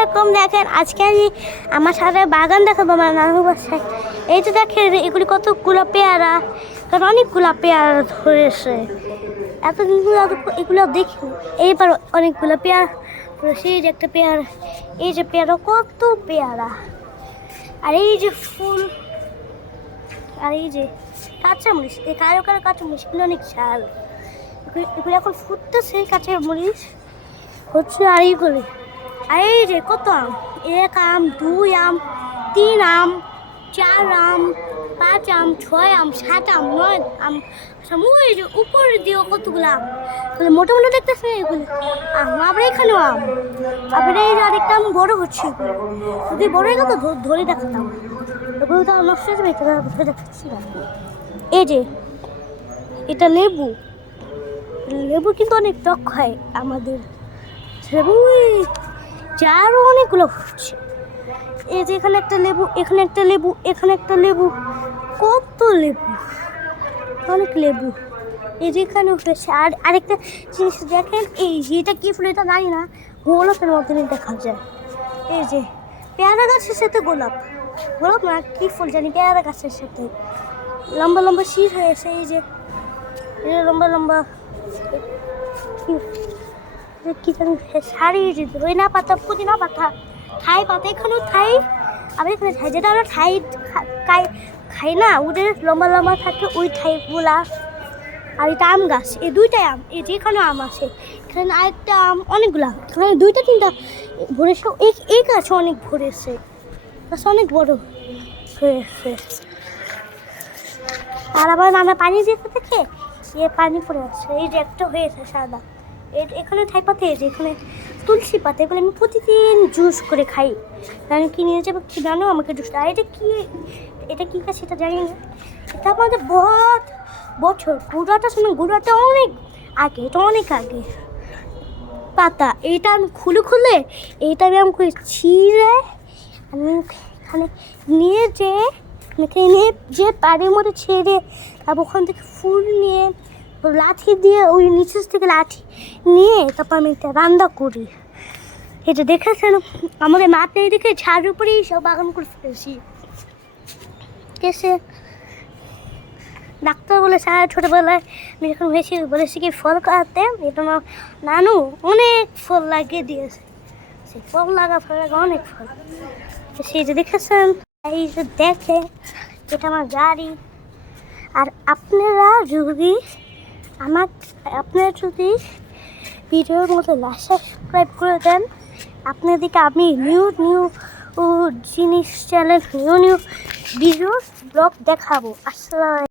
আলাইকুম। দেখেন আজকে আমি আমার সাথে বাগান দেখাবো আমার নানুর বাসায়। এই তো দেখেন এগুলি কতগুলো পেয়ারা, কারণ অনেকগুলো পেয়ারা ধরেছে। এতদিন এগুলো দেখি এইবার অনেকগুলো পেয়ারা ধরেছে। এই যে একটা পেয়ারা, এই যে পেয়ারা, কত পেয়ারা, আর এই যে ফুল, আর এই যে কাঁচামরিচ, এই কারো কারো কাঁচামরিচ এগুলো অনেক ঝাল। এগুলো এখন ফুটতেছে কাঁচামরিচ হচ্ছে। আর এইগুলি, আর এই যে কত আম, 1 আম, 2 আম, 3 আম, 4 আম, 5 আম, 6 আম, 7 আম, 9 আম। ওই যে উপরে দিয়েও কতগুলো আম, তাহলে মোটা মোটা দেখতেছে এগুলো আম। আবার এখানেও আম, আবার এই যে আরেকটা আম বড় হচ্ছে। যদি বড় হয়ে গেল ধরে দেখাতাম, এগুলো তো নষ্ট হয়ে যাবে, ধরে দেখাচ্ছি না। এই যে এটা লেবু, লেবু কিন্তু অনেক টক হয় আমাদের। আরো অনেকগুলো হচ্ছে। এই যে এখানে একটা লেবু, এখানে একটা লেবু, এখানে একটা লেবু, কত লেবু, অনেক লেবু। এই যে এখানে উঠেছে। আর আরেকটা জিনিস দেখেন, এই যেটা কি ফুল এটা জানি না, গোলাপের মতনই দেখা যায়। এই যে পেয়ারা গাছের সাথে গোলাপ, গোলাপ না কি ফুল জানি, পেয়ারা গাছের সাথে লম্বা লম্বা শীষ হয়েছে। এই যে লম্বা লম্বা কি জানি শাড়ি, ধইনা পাতা, পুদিনা পাতা, থাই পাতা, এখানেও থাই, আবার এখানে থাই, যেটা আমরা থাই খাই না, ওদের লম্বা লম্বা থাকে ওই থাইগুলা। আর এটা আম গাছ, এই দুইটাই আম। এই যে এখানেও আম আছে, এখানে আরেকটা আম, অনেকগুলা, এখানে 2টা 3টা ভরেছে। এই গাছে অনেক ভরেছে, গাছ অনেক বড় হয়েছে। আর আবার আমরা পানি দিতে দেখে এ পানি পড়ে আসছে। এই যে একটা হয়েছে সাদা, এখানে থাই পাতা, এই যে এখানে তুলসী পাতা, এগুলো আমি প্রতিদিন জুস করে খাই। আমি কি নিয়ে যাবো কি জানো আমাকে জুসটা। আর এটা কি গাছ সেটা জানি না, এটা আমাদের বহুত বছর, গুঁড়াটা শুনে, গুঁড়াটা অনেক আগে, এটা অনেক আগে পাতা। এইটা আমি খুলে এইটা আমি করে ছিঁড়ে আমি এখানে নিয়ে যে পানির মধ্যে ছেড়ে, তারপর ওখান থেকে ফুল নিয়ে লাঠি দিয়ে, ওই নিচের থেকে লাঠি নিয়ে তারপর আমি এটা রান্না করি। এটা দেখেছেন আমাদের মাঠে দেখে ছাদের উপরেই সব বাগান করে ফেলেছি। কেসে ডাক্তার বলে সারা ছোটোবেলায় আমি যখন হয়েছি বলেছি কি ফল কাটতে, এটা আমার নানু অনেক ফল লাগিয়ে দিয়েছে। সেই ফল লাগা অনেক ফল। সেই যে দেখেছেন, এই যে দেখে এটা আমার গাড়ি। আর আপনারা যদি ভিডিওর মতো সাবস্ক্রাইব করে দেন, আপনাদেরকে আমি নিউ জিনিস চ্যানেল, নিউ ভিডিও ব্লগ দেখাবো। আসসালাম।